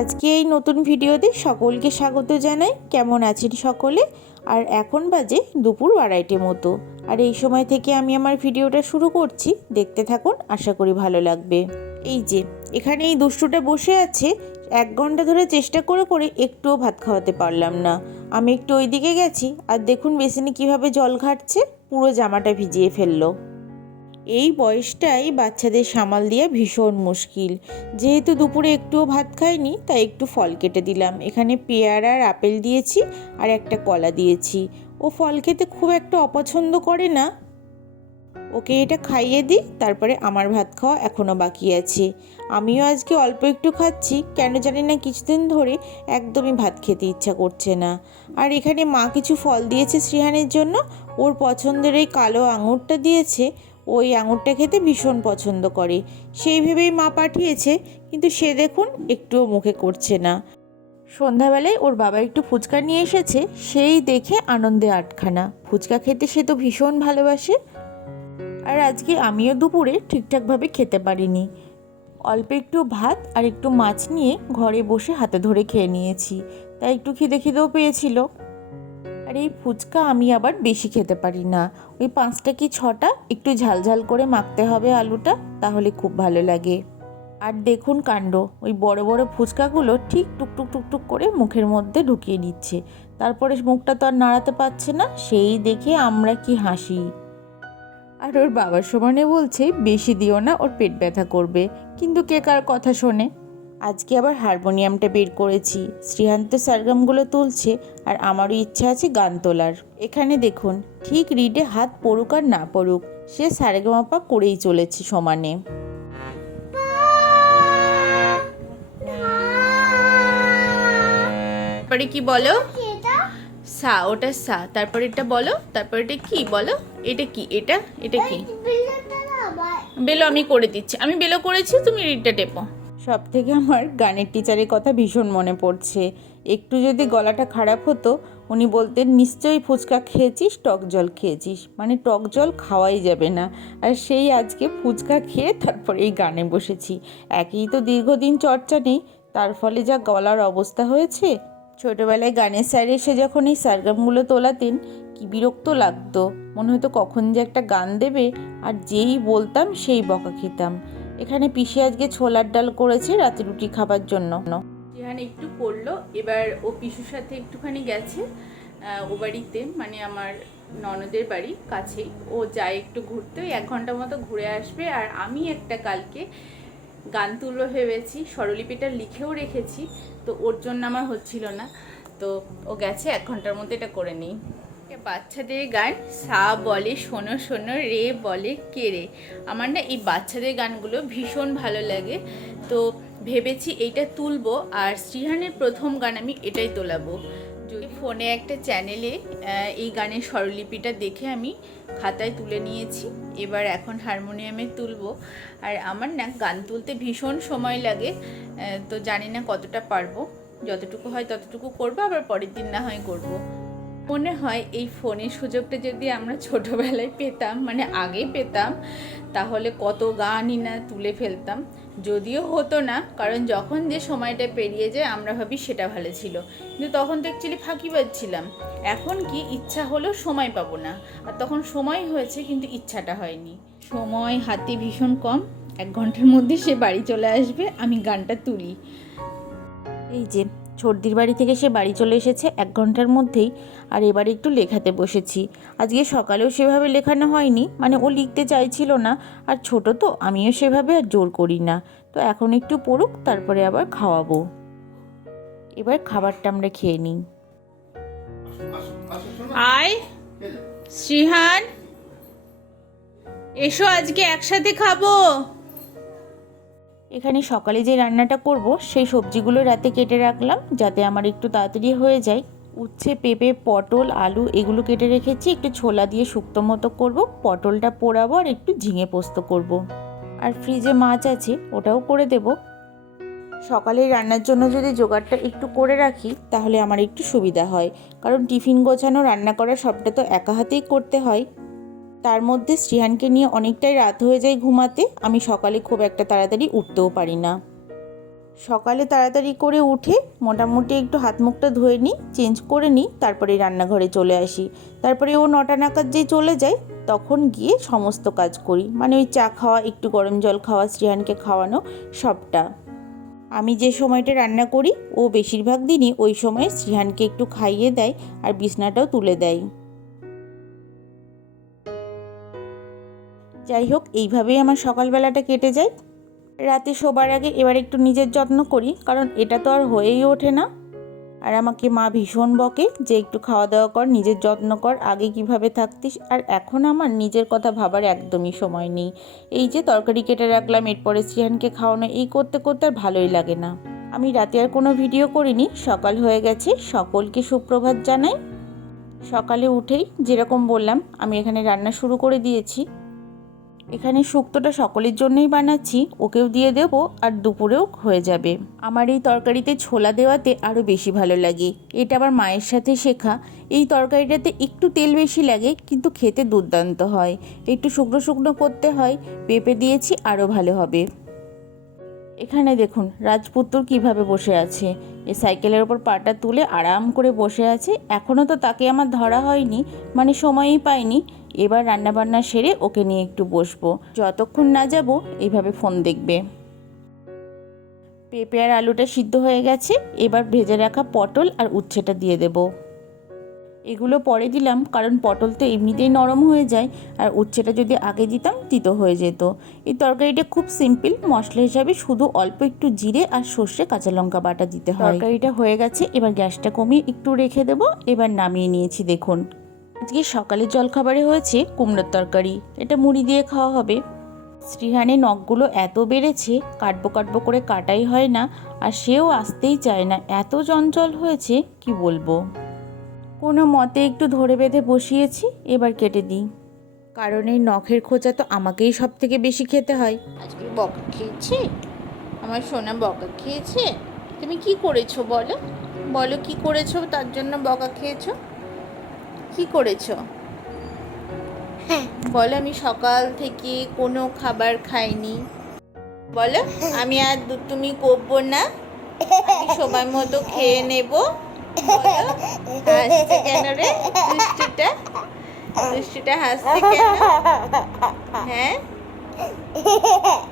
আজকে এই নতুন ভিডিওতে সকলকে স্বাগত জানাই। কেমন আছেন সকলে? আর এখন বাজে দুপুর 2:30 মতো। আর এই সময় থেকে আমি আমার ভিডিওটা শুরু করছি, দেখতে থাকুন, আশা করি ভালো লাগবে। এই যে এখানে এই দুষ্টুটা বসে আছে, 1 ঘন্টা ধরে চেষ্টা করে করে একটুও ভাত খাওয়াতে পারলাম না। আমি একটু ওই দিকে গেছি আর দেখুন বেসিনে কিভাবে জল ঘাটছে, পুরো জামাটা ভিজিয়ে ফেললো। এই বয়সটাই বাচ্চাদের সামাল দেওয়া ভীষণ মুশকিল। যেহেতু দুপুরে একটুও ভাত খাইনি, তাই একটু ফল কেটে দিলাম। এখানে পেয়ারা আর আপেল দিয়েছি আর একটা কলা দিয়েছি। ও ফল খেতে খুব একটা অপছন্দ করে না, ওকে এটা খাইয়ে দিই, তারপরে আমার ভাত খাওয়া এখনও বাকি আছে। আমিও আজকে অল্প একটু খাচ্ছি, কেন জানি না কিছুদিন ধরে একদমই ভাত খেতে ইচ্ছা করছে না। আর এখানে মা কিছু ফল দিয়েছে শ্রীহানের জন্য, ওর পছন্দের এই কালো আঙুরটা দিয়েছে। ওই আঙুরটা খেতে ভীষণ পছন্দ করে, সেই ভেবেই মা পাঠিয়েছে, কিন্তু সে দেখুন একটুও মুখে করছে না। সন্ধ্যাবেলায় ওর বাবা একটু ফুচকা নিয়ে এসেছে, সেই দেখে আনন্দে আটখানা। ফুচকা খেতে সে তো ভীষণ ভালোবাসে। আর আজকে আমিও দুপুরে ঠিকঠাকভাবে খেতে পারিনি, অল্প একটু ভাত আর একটু মাছ নিয়ে ঘরে বসে হাতে ধরে খেয়ে নিয়েছি, তাই একটু খিদেও পেয়েছিল। আর এই ফুচকা আমি আবার বেশি খেতে পারি না, ওই 5টা কি 6টা একটু ঝালঝাল করে মাখতে হবে আলুটা, তাহলে খুব ভালো লাগে। আর দেখুন কাণ্ড, ওই বড় বড় ফুচকাগুলো ঠিক টুকটুক টুকটুক করে মুখের মধ্যে ঢুকিয়ে দিচ্ছে, তারপরে মুখটা তো আর নাড়াতে পারছে না, সেই দেখে আমরা কি হাসি। আর ওর বাবার সমানে বলছে বেশি দিও না, ওর পেট ব্যথা করবে, কিন্তু কে কার কথা শোনে। আজকে আবার হারমোনিয়ামটা বের করেছি, শ্রীহান্ত সারগামগুলো তুলছে আর আমারও ইচ্ছা আছে গান তোলার। এখানে দেখুন ঠিক রিডে হাত পড়ুক আর না পড়ুক, সে সারেগামাপা করেই চলেছে সমানে। তারপরে কি বলো? সা, ওটা সা, তারপরে এটা বলো, তারপরে এটা কি বলো, এটা কি, এটা এটা কি? বেলো আমি করে দিচ্ছি, আমি বেলো করেছি, তুমি রিডটা টেপো। সব থেকে আমার গানের টিচারের কথা ভীষণ মনে পড়ছে। একটু যদি গলাটা খারাপ হতো, উনি বলতেন নিশ্চয়ই ফুচকা খেয়েছিস, টক জল খেয়েছিস, মানে টক জল খাওয়াই যাবে না। আর সেই আজকে ফুচকা খেয়ে তারপরে এই গানে বসেছি। একই তো দীর্ঘদিন চর্চা নেই, তার ফলে যা গলার অবস্থা হয়েছে। ছোটোবেলায় গানের স্যার এসে যখন এই সারগামগুলো তোলাতেন, কি বিরক্ত লাগতো, মনে হতো কখন যে একটা গান দেবে, আর যেই বলতাম সেই বকা খেতাম। এখানে পিসি আজকে ছোলার ডাল করেছে রাতে রুটি খাবার জন্য। যেখানে একটু পড়লো, এবার ও পিসুর সাথে একটুখানি গেছে ও বাড়িতে, মানে আমার ননদের বাড়ি কাছেই, ও যায় একটু ঘুরতে, ওই 1 ঘন্টা মতো ঘুরে আসবে। আর আমি একটা কালকে গান তুলবো ভেবেছি, স্বরলিপিটা লিখেও রেখেছি, তো ওর জন্য আমার হচ্ছিল না, তো ও গেছে 1 ঘন্টার মধ্যে এটা করে নিই। বাচ্চাদের গান, সা বলে শোনো শোনো, রে বলে কে রে। আমার না এই বাচ্চাদের গানগুলো ভীষণ ভালো লাগে, তো ভেবেছি এইটা তুলবো। আর শ্রীহানের প্রথম গান আমি এটাই তোলাবো। যদি ফোনে একটা চ্যানেলে এই গানের স্বরলিপিটা দেখে আমি খাতায় তুলে নিয়েছি, এবার এখন হারমোনিয়ামে তুলবো। আর আমার না গান তুলতে ভীষণ সময় লাগে, তো জানি না কতটা পারবো, যতটুকু হয় ততটুকু করবো, আবার পরের দিন না হয় করবো। মনে হয় এই ফোনের সুযোগটা যদি আমরা ছোটোবেলায় পেতাম, মানে আগে পেতাম, তাহলে কত গানই না তুলে ফেলতাম। যদিও হতো না, কারণ যখন যে সময়টা পেরিয়ে যায় আমরা ভাবি সেটা ভালো ছিল, কিন্তু তখন তো অ্যাকচুয়ালি ফাঁকিবাজ ছিলাম। এখন কি ইচ্ছা হলো সময় পাবো না, আর তখন সময় হয়েছে কিন্তু ইচ্ছাটা হয়নি। সময় হাতে ভীষণ কম, 1 ঘন্টার মধ্যে সে বাড়ি চলে আসবে, আমি গানটা তুলি। এই যে ছর্দির বাড়ি থেকে সে বাড়ি চলে এসেছে 1 ঘন্টার মধ্যেই, আর এবারে একটু লেখাতে বসেছি। আজকে সকালেও সেভাবে লেখানো হয়নি, মানে ও লিখতে চাইছিল না, আর ছোট তো আমিও সেভাবে আর জোর করি না। তো এখন একটু পড়ুক, তারপরে আবার খাওয়াবো। এবার খাবারটা আমরা খেয়ে নিই। আয় শ্রীহান, এসো আজকে একসাথে খাবো। এখানে সকালে যে রান্নাটা করব সেই সবজিগুলো রাতে কেটে রাখলাম, যাতে আমার একটু তাড়াতাড়ি হয়ে যায়। উচ্ছে, পেঁপে, পটল, আলু এগুলো কেটে রেখেছি, একটু ছোলা দিয়ে শুক্তো মতো করব, পটলটা পোড়াবো আর একটু ঝিঙে পোস্ত করব। আর ফ্রিজে মাছ আছে, ওটাও করে দেব। সকালে রান্নার জন্য যদি জোগাড়টা একটু করে রাখি তাহলে আমার একটু সুবিধা হয়, কারণ টিফিন গোছানো, রান্না করা সবটা তো একা হাতেই করতে হয়। তার মধ্যে শ্রীহানকে নিয়ে অনেকটাই রাত হয়ে যায় ঘুমাতে, আমি সকালে খুব একটা তাড়াতাড়ি উঠতেও পারি না। সকালে তাড়াতাড়ি করে উঠে মোটামুটি একটু হাত মুখটা ধুয়ে নিই, চেঞ্জ করে নিই, তারপরে রান্নাঘরে চলে আসি। তারপরে ও 9টা নাগাদ যেই চলে যায় তখন গিয়ে সমস্ত কাজ করি, মানে ওই চা খাওয়া, একটু গরম জল খাওয়া, শ্রেয়ানকে খাওয়ানো, সবটা। আমি যে সময়টা রান্না করি ও বেশিরভাগ দিনই ওই সময় শ্রেয়ানকে একটু খাইয়ে দেয় আর বিছনাটাও তুলে দেয়। যাই হোক, এইভাবেই আমার সকালবেলাটা কেটে যায়। রাতে শোবার আগে এবার একটু নিজের যত্ন করি, কারণ এটা তো আর হয়েই ওঠে না। আর আমাকে মা ভীষণ বকে যে একটু খাওয়া দাওয়া কর, নিজের যত্ন কর, আগে কিভাবে থাকতিস। আর এখন আমার নিজের কথা ভাবার একদমই সময় নেই। এই যে তরকারি কেটে রাখলাম, এরপরে শ্রেয়ানকে খাওয়ানো, এই করতে করতে আর ভালোই লাগে না। আমি রাতে আর কোনো ভিডিও করিনি, সকাল হয়ে গেছে। সকলকে সুপ্রভাত জানাই। সকালে উঠেই যেরকম বললাম আমি এখানে রান্না শুরু করে দিয়েছি। এখানে শুক্তোটা সকলের জন্যই বানাচ্ছি, ওকেও দিয়ে দেবো আর দুপুরেও হয়ে যাবে। আমার এই তরকারিতে ছোলা দেওয়াতে আরও বেশি ভালো লাগে। এটা আবার মায়ের সাথে শেখা। এই তরকারিটাতে একটু তেল বেশি লাগে, কিন্তু খেতে দুর্দান্ত হয়। একটু শুকনো শুকনো করতে হয়, পেঁপে দিয়েছি আরও ভালো হবে। এখানে দেখুন রাজপুত্র কিভাবে বসে আছে। এই সাইকেলের ওপর পাটা তুলে আরাম করে বসে আছে। এখনও তো তাকে আমার ধরা হয়নি, মানে সময়ই পাইনি। এবার রান্নাবান্না সেরে ওকে নিয়ে একটু বসবো। যতক্ষণ না যাব এইভাবে ফোন দেখবে। পেঁপে আর আলুটা সিদ্ধ হয়ে গেছে, এবার ভেজে রাখা পটল আর উচ্ছেটা দিয়ে দেব। এগুলো পরে দিলাম, কারণ পটল তো এমনিতেই নরম হয়ে যায়, আর উচ্ছেটা যদি আগে দিতাম তিতো হয়ে যেত। এই তরকারিটা খুব সিম্পল, মশলা হিসাবে শুধু অল্প একটু জিরে আর সর্ষে কাঁচা লঙ্কা বাটা দিতে হয়। তরকারিটা হয়ে গেছে, এবার গ্যাসটা কমিয়ে একটু রেখে দেবো। এবার নামিয়ে নিয়েছি। দেখুন আজকে সকালের জলখাবারে হয়েছে কুমড়োর তরকারি, এটা মুড়ি দিয়ে খাওয়া হবে। শ্রীহানের নখগুলো এত বেড়েছে, কাটবো করে কাটাই হয় না, আর সেও আসতেই চায় না, এত চঞ্চল হয়েছে কি বলবো। কোনো মতে একটু ধরে বেঁধে বসিয়েছি, এবার কেটে দিই, কারণ এই নখের খোঁচা তো আমাকেই সব থেকে বেশি খেতে হয়। আজকে বকা খেয়েছে আমার সোনা, বকা খেয়েছে। তুমি কি করেছো বলো, বলো কি করেছো তার জন্য বকা খেয়েছো? কি করেছো বলো? আমি সকাল থেকে কোনো খাবার খাইনি। বলো আমি আর তুমি করবো না, আমি সময় মতো খেয়ে নেবো। হাসছে কেন রে দুষ্টুটা? দুষ্টুটা হাসছে কেন? হ্যাঁ,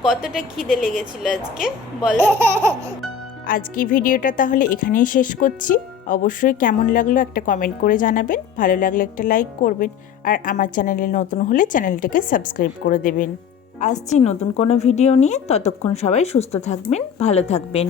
কতটা খিদে লেগেছিল আজকে বলো? আজকে ভিডিওটা তাহলে এখানেই শেষ করছি। অবশ্যই কেমন লাগলো একটা কমেন্ট করে জানাবেন, ভালো লাগলে একটা লাইক করবেন, আর আমার চ্যানেলে নতুন হলে চ্যানেলটাকে সাবস্ক্রাইব করে দেবেন। আসছি নতুন কোনো ভিডিও নিয়ে, ততক্ষণ সবাই সুস্থ থাকবেন, ভালো থাকবেন।